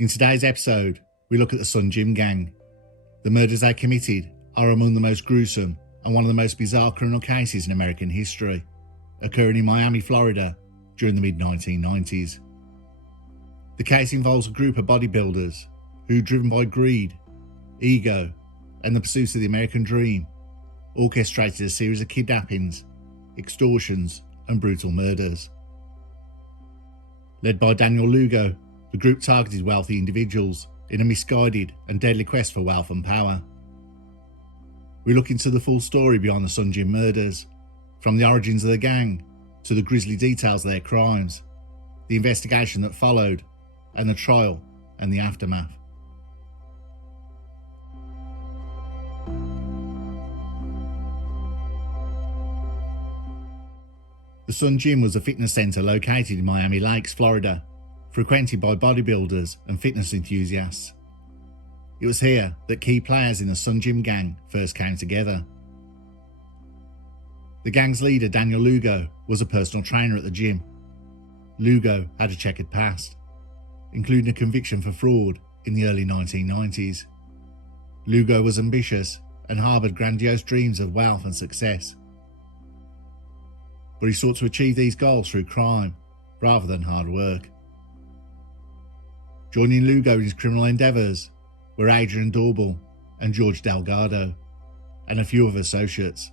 In today's episode, we look at the Sun Gym Gang. The murders they committed are among the most gruesome and one of the most bizarre criminal cases in American history, occurring in Miami, Florida during the mid-1990s. The case involves a group of bodybuilders who, driven by greed, ego, and the pursuit of the American dream, orchestrated a series of kidnappings, extortions, and brutal murders. Led by Daniel Lugo, the group targeted wealthy individuals in a misguided and deadly quest for wealth and power. We look into the full story behind the Sun Gym murders, from the origins of the gang to the grisly details of their crimes, the investigation that followed, and the trial and the aftermath. The Sun Gym was a fitness centre located in Miami Lakes, Florida, frequented by bodybuilders and fitness enthusiasts. It was here that key players in the Sun Gym Gang first came together. The gang's leader, Daniel Lugo, was a personal trainer at the gym. Lugo had a checkered past, including a conviction for fraud in the early 1990s. Lugo was ambitious and harboured grandiose dreams of wealth and success. But he sought to achieve these goals through crime rather than hard work. Joining Lugo in his criminal endeavours were Adrian Dorbel and George Delgado, and a few other associates.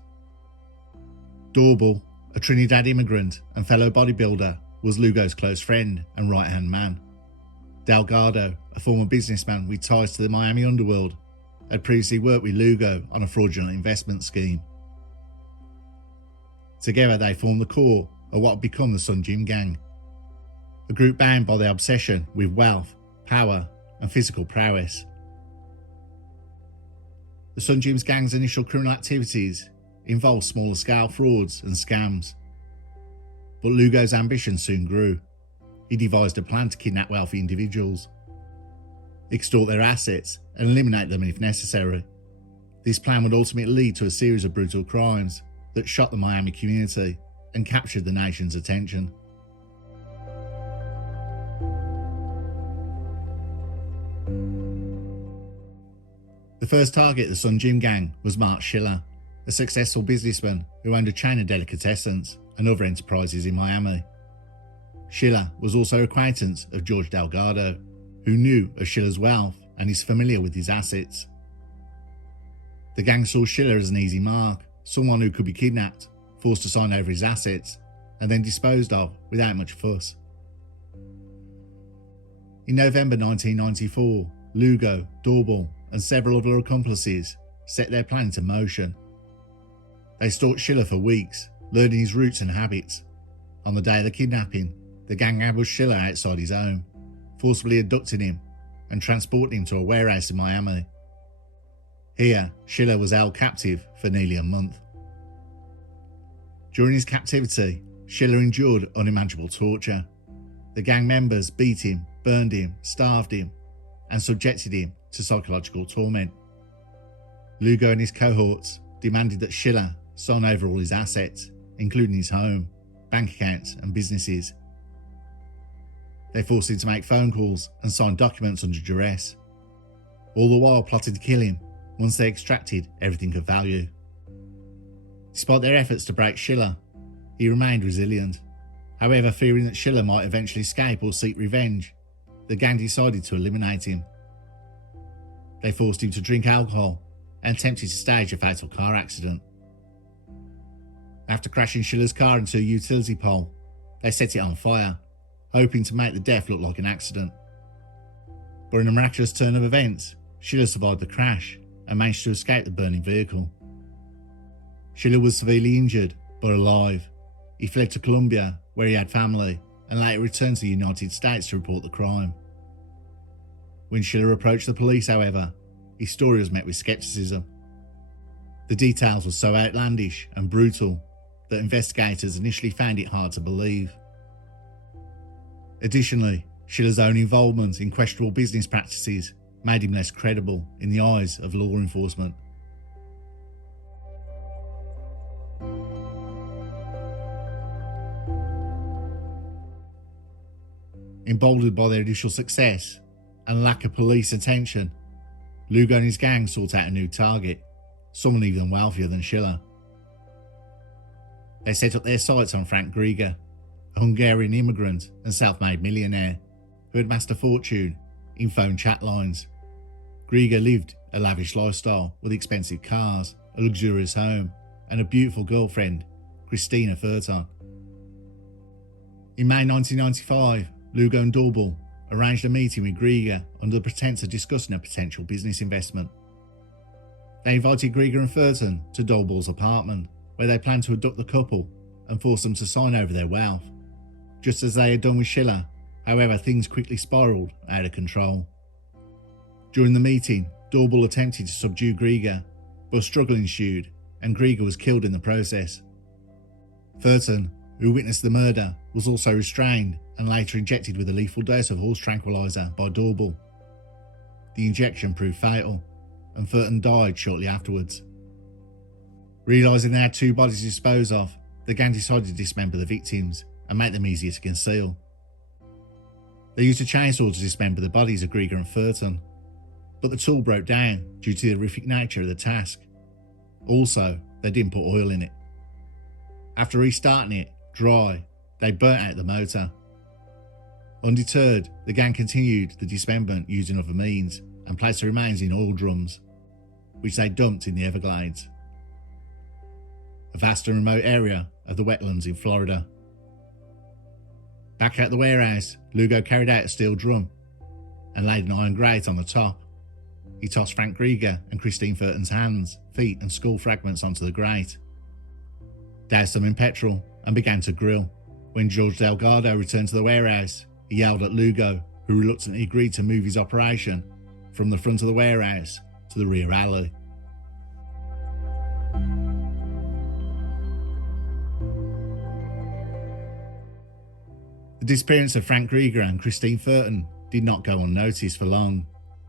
Dorbel, a Trinidad immigrant and fellow bodybuilder, was Lugo's close friend and right-hand man. Delgado, a former businessman with ties to the Miami underworld, had previously worked with Lugo on a fraudulent investment scheme. Together they formed the core of what had become the Sun Gym Gang, a group bound by their obsession with wealth, power, and physical prowess. The Sun Gym Gang's initial criminal activities involved smaller scale frauds and scams. But Lugo's ambition soon grew. He devised a plan to kidnap wealthy individuals, extort their assets, and eliminate them if necessary. This plan would ultimately lead to a series of brutal crimes that shocked the Miami community and captured the nation's attention. The first target of the Sun Gym Gang was Marc Schiller, a successful businessman who owned a chain of delicatessens and other enterprises in Miami. Schiller was also an acquaintance of George Delgado, who knew of Schiller's wealth and is familiar with his assets. The gang saw Schiller as an easy mark, someone who could be kidnapped, forced to sign over his assets, and then disposed of without much fuss. In November 1994, Lugo, Dorbel, and several other accomplices set their plan into motion. They stalked Schiller for weeks, learning his routes and habits. On the day of the kidnapping, the gang ambushed Schiller outside his home, forcibly abducting him and transporting him to a warehouse in Miami. Here, Schiller was held captive for nearly a month. During his captivity, Schiller endured unimaginable torture. The gang members beat him, burned him, starved him, and subjected him to psychological torment. Lugo and his cohorts demanded that Schiller sign over all his assets, including his home, bank accounts, and businesses. They forced him to make phone calls and sign documents under duress, all the while plotting to kill him once they extracted everything of value. Despite their efforts to break Schiller, he remained resilient. However, fearing that Schiller might eventually escape or seek revenge, the gang decided to eliminate him. They forced him to drink alcohol and attempted to stage a fatal car accident. After crashing Schiller's car into a utility pole, they set it on fire, hoping to make the death look like an accident. But in a miraculous turn of events, Schiller survived the crash and managed to escape the burning vehicle. Schiller was severely injured, but alive. He fled to Colombia, where he had family, and later returned to the United States to report the crime. When Schiller approached the police, however, his story was met with skepticism. The details were so outlandish and brutal that investigators initially found it hard to believe. Additionally, Schiller's own involvement in questionable business practices made him less credible in the eyes of law enforcement. Emboldened by their initial success, and lack of police attention, Lugo and his gang sought out a new target, someone even wealthier than Schiller. They set up their sights on Frank Krieger, a Hungarian immigrant and self-made millionaire who had amassed a fortune in phone chat lines. Krieger lived a lavish lifestyle with expensive cars, a luxurious home, and a beautiful girlfriend, Krisztina Furton. In May 1995, Lugo and Dorbal arranged a meeting with Krieger under the pretense of discussing a potential business investment. They invited Krieger and Furton to Dorbal's apartment, where they planned to abduct the couple and force them to sign over their wealth. Just as they had done with Schiller, however, things quickly spiralled out of control. During the meeting, Dorbal attempted to subdue Krieger, but a struggle ensued and Krieger was killed in the process. Furton, who witnessed the murder, was also restrained and later injected with a lethal dose of horse tranquilizer by Dorbal. The injection proved fatal, and Furton died shortly afterwards. Realising they had two bodies to dispose of, the gang decided to dismember the victims and make them easier to conceal. They used a chainsaw to dismember the bodies of Krieger and Furton, but the tool broke down due to the horrific nature of the task. Also, they didn't put oil in it. After restarting it dry, they burnt out the motor. Undeterred, the gang continued the dismemberment using other means and placed the remains in oil drums, which they dumped in the Everglades, a vast and remote area of the wetlands in Florida. Back at the warehouse, Lugo carried out a steel drum and laid an iron grate on the top. He tossed Frank Krieger and Krisztina Furton's hands, feet and skull fragments onto the grate, doused them in petrol and began to grill. When George Delgado returned to the warehouse, he yelled at Lugo, who reluctantly agreed to move his operation from the front of the warehouse to the rear alley. The disappearance of Frank Krieger and Krisztina Furton did not go unnoticed for long.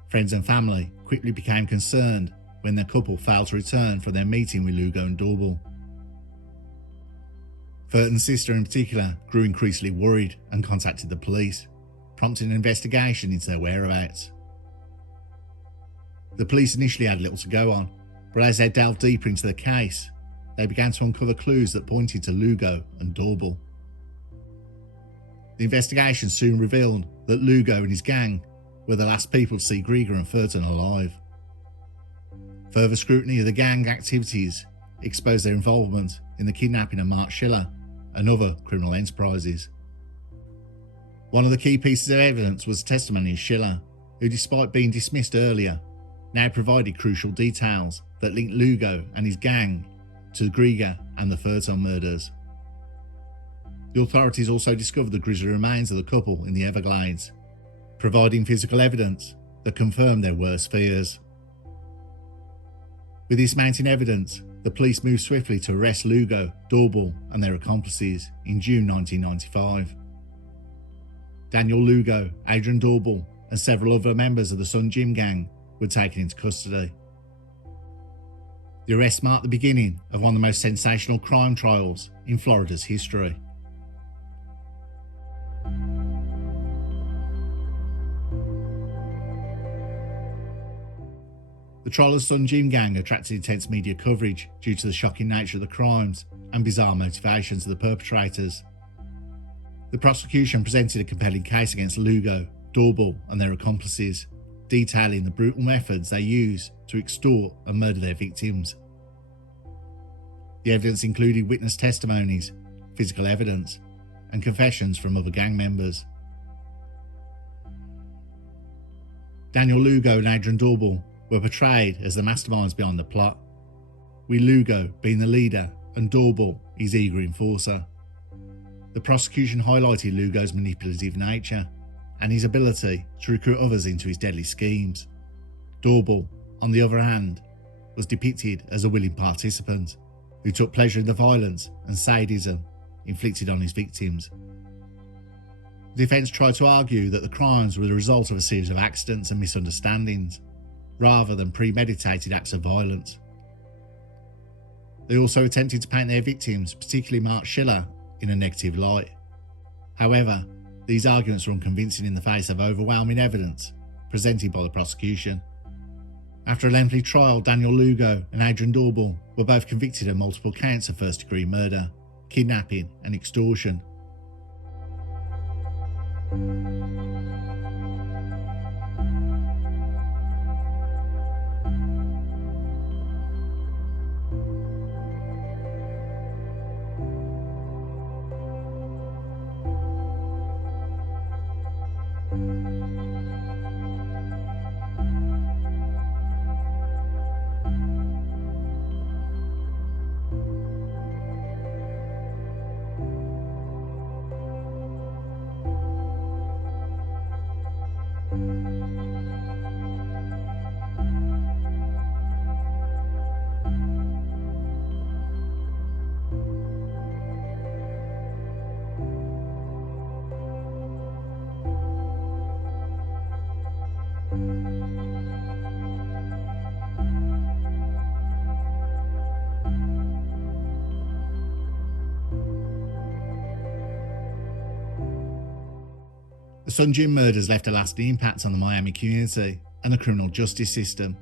Friends and family quickly became concerned when the couple failed to return from their meeting with Lugo and Dorbal. Furton's sister in particular grew increasingly worried and contacted the police, prompting an investigation into their whereabouts. The police initially had little to go on, but as they delved deeper into the case, they began to uncover clues that pointed to Lugo and Dorbal. The investigation soon revealed that Lugo and his gang were the last people to see Krieger and Furton alive. Further scrutiny of the gang activities exposed their involvement in the kidnapping of Marc Schiller and other criminal enterprises. One of the key pieces of evidence was the testimony of Schiller, who, despite being dismissed earlier, now provided crucial details that linked Lugo and his gang to Krieger and the Furton murders. The authorities also discovered the grisly remains of the couple in the Everglades, providing physical evidence that confirmed their worst fears. With this mounting evidence, the police moved swiftly to arrest Lugo, Dorbal and their accomplices in June 1995. Daniel Lugo, Adrian Dorbal and several other members of the Sun Gym gang were taken into custody. The arrest marked the beginning of one of the most sensational crime trials in Florida's history. The trial of the Sun Gym gang attracted intense media coverage due to the shocking nature of the crimes and bizarre motivations of the perpetrators. The prosecution presented a compelling case against Lugo, Dorbal and their accomplices, detailing the brutal methods they used to extort and murder their victims. The evidence included witness testimonies, physical evidence, and confessions from other gang members. Daniel Lugo and Adrian Dorbal were portrayed as the masterminds behind the plot, with Lugo being the leader and Dorbal his eager enforcer. The prosecution highlighted Lugo's manipulative nature and his ability to recruit others into his deadly schemes. Dorbal, on the other hand, was depicted as a willing participant who took pleasure in the violence and sadism inflicted on his victims. The defence tried to argue that the crimes were the result of a series of accidents and misunderstandings, rather than premeditated acts of violence. They also attempted to paint their victims, particularly Marc Schiller, in a negative light. However, these arguments were unconvincing in the face of overwhelming evidence presented by the prosecution. After a lengthy trial, Daniel Lugo and Adrian Dorbel were both convicted of multiple counts of first-degree murder, kidnapping and extortion. The Sun Jim murders left a lasting impact on the Miami community and the criminal justice system.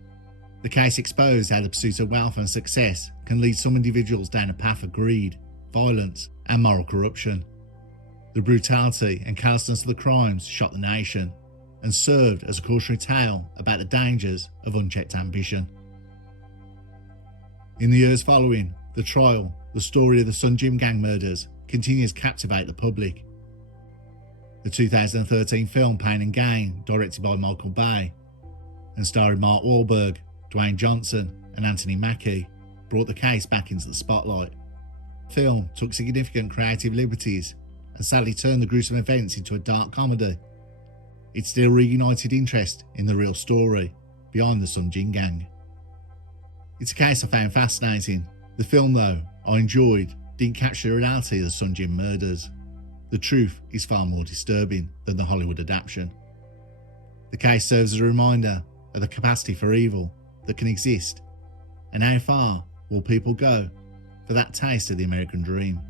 The case exposed how the pursuit of wealth and success can lead some individuals down a path of greed, violence, and moral corruption. The brutality and callousness of the crimes shocked the nation and served as a cautionary tale about the dangers of unchecked ambition. In the years following the trial, the story of the Sun Jim gang murders continues to captivate the public. The 2013 film Pain and Gain, directed by Michael Bay and starring Mark Wahlberg, Dwayne Johnson and Anthony Mackie, brought the case back into the spotlight. The film took significant creative liberties and sadly turned the gruesome events into a dark comedy. It still reunited interest in the real story behind the Sun Jim gang. It's a case I found fascinating. The film, though, I enjoyed, didn't capture the reality of the Sun Jim murders. The truth is far more disturbing than the Hollywood adaptation. The case serves as a reminder of the capacity for evil that can exist, and how far will people go for that taste of the American dream.